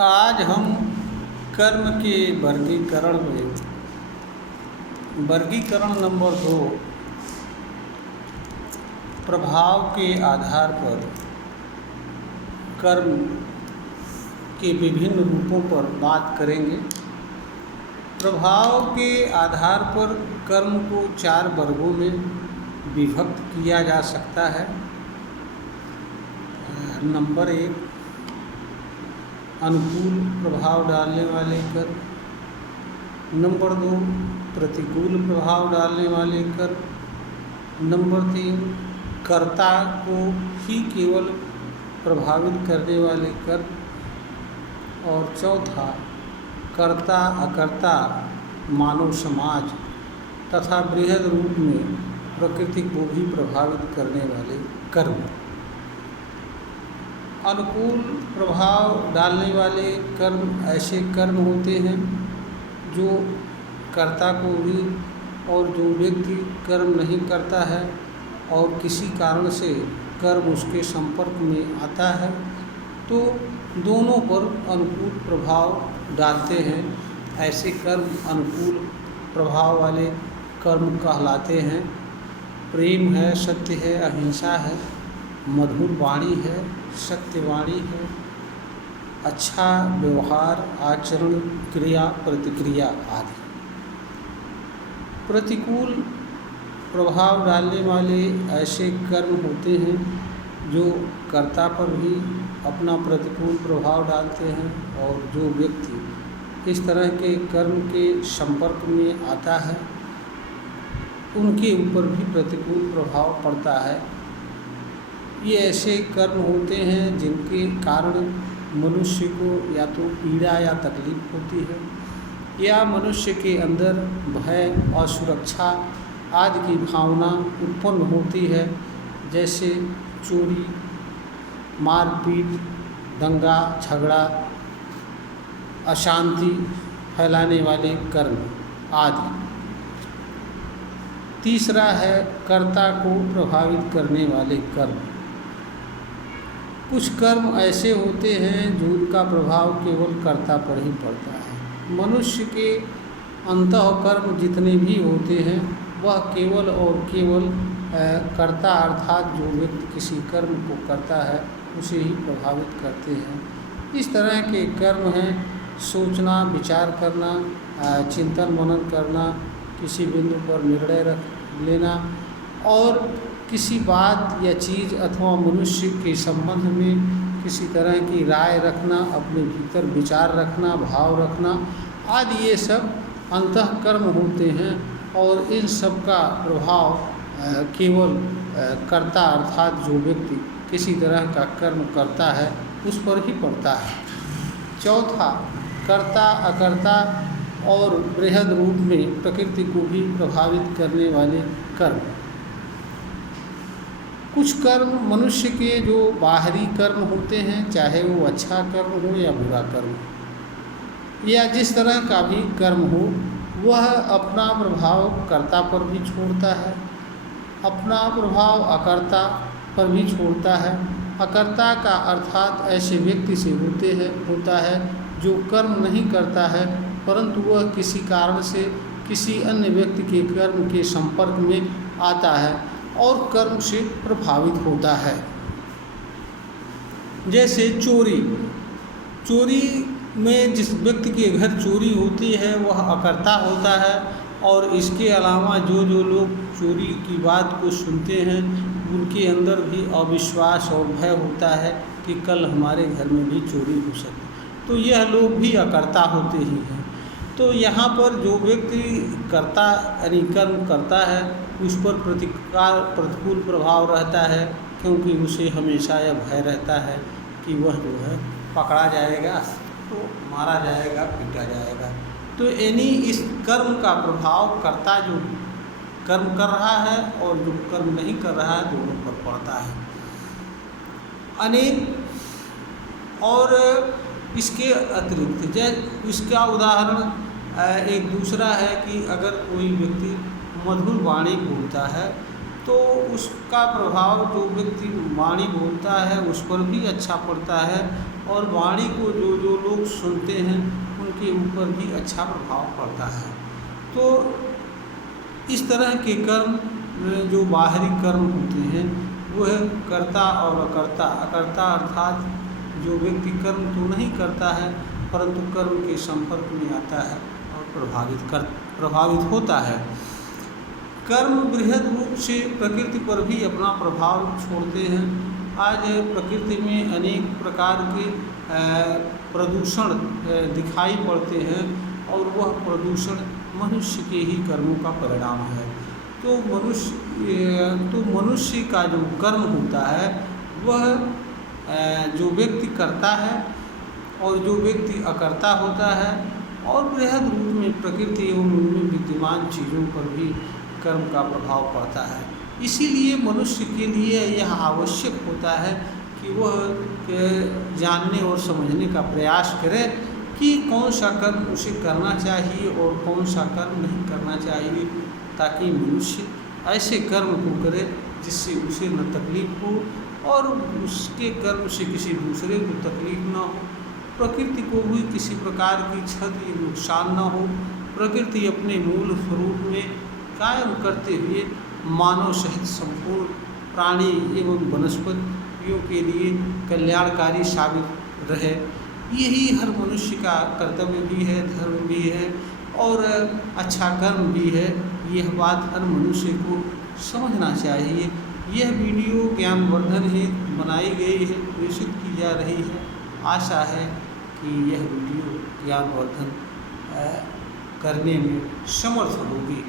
आज हम कर्म के वर्गीकरण में वर्गीकरण नंबर 2 प्रभाव के आधार पर कर्म के विभिन्न रूपों पर बात करेंगे। प्रभाव के आधार पर कर्म को 4 वर्गों में विभक्त किया जा सकता है। नंबर 1 अनुकूल प्रभाव डालने वाले कर्म। नंबर 2 प्रतिकूल प्रभाव डालने वाले कर्म। नंबर 3 कर्ता को ही केवल प्रभावित करने वाले कर्म। और चौथा कर्ता अकर्ता मानव समाज तथा बृहद रूप में प्रकृति को भी प्रभावित करने वाले कर्म। अनुकूल प्रभाव डालने वाले कर्म ऐसे कर्म होते हैं जो कर्ता को भी और जो व्यक्ति कर्म नहीं करता है और किसी कारण से कर्म उसके संपर्क में आता है तो दोनों पर अनुकूल प्रभाव डालते हैं। ऐसे कर्म अनुकूल प्रभाव वाले कर्म कहलाते हैं। प्रेम है, सत्य है, अहिंसा है, मधुर वाणी है, सत्यवाणी है, अच्छा व्यवहार, आचरण, क्रिया, प्रतिक्रिया आदि। प्रतिकूल प्रभाव डालने वाले ऐसे कर्म होते हैं जो कर्ता पर भी अपना प्रतिकूल प्रभाव डालते हैं और जो व्यक्ति इस तरह के कर्म के संपर्क में आता है उनके ऊपर भी प्रतिकूल प्रभाव पड़ता है। ये ऐसे कर्म होते हैं जिनके कारण मनुष्य को या तो पीड़ा या तकलीफ होती है या मनुष्य के अंदर भय, असुरक्षा आदि की भावना उत्पन्न होती है, जैसे चोरी, मारपीट, दंगा, झगड़ा, अशांति फैलाने वाले कर्म आदि। तीसरा है कर्ता को प्रभावित करने वाले कर्म। कुछ कर्म ऐसे होते हैं जिनका प्रभाव केवल कर्ता पर ही पड़ता है। मनुष्य के अंतःकर्म जितने भी होते हैं वह केवल और केवल कर्ता अर्थात जो व्यक्ति किसी कर्म को करता है उसे ही प्रभावित करते हैं। इस तरह के कर्म हैं सोचना, विचार करना, चिंतन मनन करना, किसी बिंदु पर निर्णय रख लेना और किसी बात या चीज़ अथवा मनुष्य के संबंध में किसी तरह की राय रखना, अपने भीतर विचार रखना, भाव रखना आदि ये सब अंतःकर्म होते हैं और इन सब का प्रभाव केवल कर्ता अर्थात जो व्यक्ति किसी तरह का कर्म करता है उस पर ही पड़ता है। चौथा कर्ता अकर्ता और बृहद रूप में प्रकृति को भी प्रभावित करने वाले कर्म। कुछ कर्म मनुष्य के जो बाहरी कर्म होते हैं, चाहे वो अच्छा कर्म हो या बुरा कर्म हो या जिस तरह का भी कर्म हो, वह अपना प्रभाव कर्ता पर भी छोड़ता है, अपना प्रभाव अकर्ता पर भी छोड़ता है। अकर्ता का अर्थात ऐसे व्यक्ति से होता है जो कर्म नहीं करता है परंतु वह किसी कारण से किसी अन्य व्यक्ति के कर्म के संपर्क में आता है और कर्म से प्रभावित होता है। जैसे चोरी में जिस व्यक्ति के घर चोरी होती है वह अकर्ता होता है और इसके अलावा जो लोग चोरी की बात को सुनते हैं उनके अंदर भी अविश्वास और भय होता है कि कल हमारे घर में भी चोरी हो सकती, तो यह लोग भी अकर्ता होते ही हैं। तो यहाँ पर जो व्यक्ति कर्ता यानी कर्म करता है उस पर प्रतिकूल प्रभाव रहता है क्योंकि उसे हमेशा यह भय रहता है कि वह जो है पकड़ा जाएगा, तो मारा जाएगा, पीटा जाएगा। तो यानी इस कर्म का प्रभाव कर्ता जो कर्म कर रहा है और जो कर्म नहीं कर रहा है दोनों पर पड़ता है। अनेक और इसके अतिरिक्त इसका उदाहरण एक दूसरा है कि अगर कोई व्यक्ति मधुर वाणी बोलता है तो उसका प्रभाव जो व्यक्ति वाणी बोलता है उस पर भी अच्छा पड़ता है और वाणी को जो जो लोग सुनते हैं उनके ऊपर भी अच्छा प्रभाव पड़ता है। तो इस तरह के कर्म जो बाहरी कर्म होते हैं वह कर्ता और अकर्ता, अकर्ता अर्थात जो व्यक्ति कर्म तो नहीं करता है परंतु कर्म के संपर्क में आता है और प्रभावित होता है। कर्म बृहद रूप से प्रकृति पर भी अपना प्रभाव छोड़ते हैं। आज प्रकृति में अनेक प्रकार के प्रदूषण दिखाई पड़ते हैं और वह प्रदूषण मनुष्य के ही कर्मों का परिणाम है। तो मनुष्य का जो कर्म होता है वह जो व्यक्ति करता है और जो व्यक्ति अकर्ता होता है और बृहद रूप में प्रकृति एवं उनमें विद्यमान चीज़ों पर भी कर्म का प्रभाव पड़ता है। इसीलिए मनुष्य के लिए यह आवश्यक होता है कि वह जानने और समझने का प्रयास करे कि कौन सा कर्म उसे करना चाहिए और कौन सा कर्म नहीं करना चाहिए, ताकि मनुष्य ऐसे कर्म को करे जिससे उसे न तकलीफ हो और उसके कर्म से किसी दूसरे को तकलीफ न हो, प्रकृति को भी किसी प्रकार की क्षति नुकसान न हो। प्रकृति अपने मूल स्वरूप में कायम करते हुए मानव सहित संपूर्ण प्राणी एवं वनस्पतियों के लिए कल्याणकारी साबित रहे, यही हर मनुष्य का कर्तव्य भी है, धर्म भी है और अच्छा कर्म भी है। यह बात हर मनुष्य को समझना चाहिए। यह वीडियो ज्ञानवर्धन हेतु बनाई गई है, प्रेषित की जा रही है। आशा है कि यह वीडियो ज्ञानवर्धन करने में समर्थ होगी।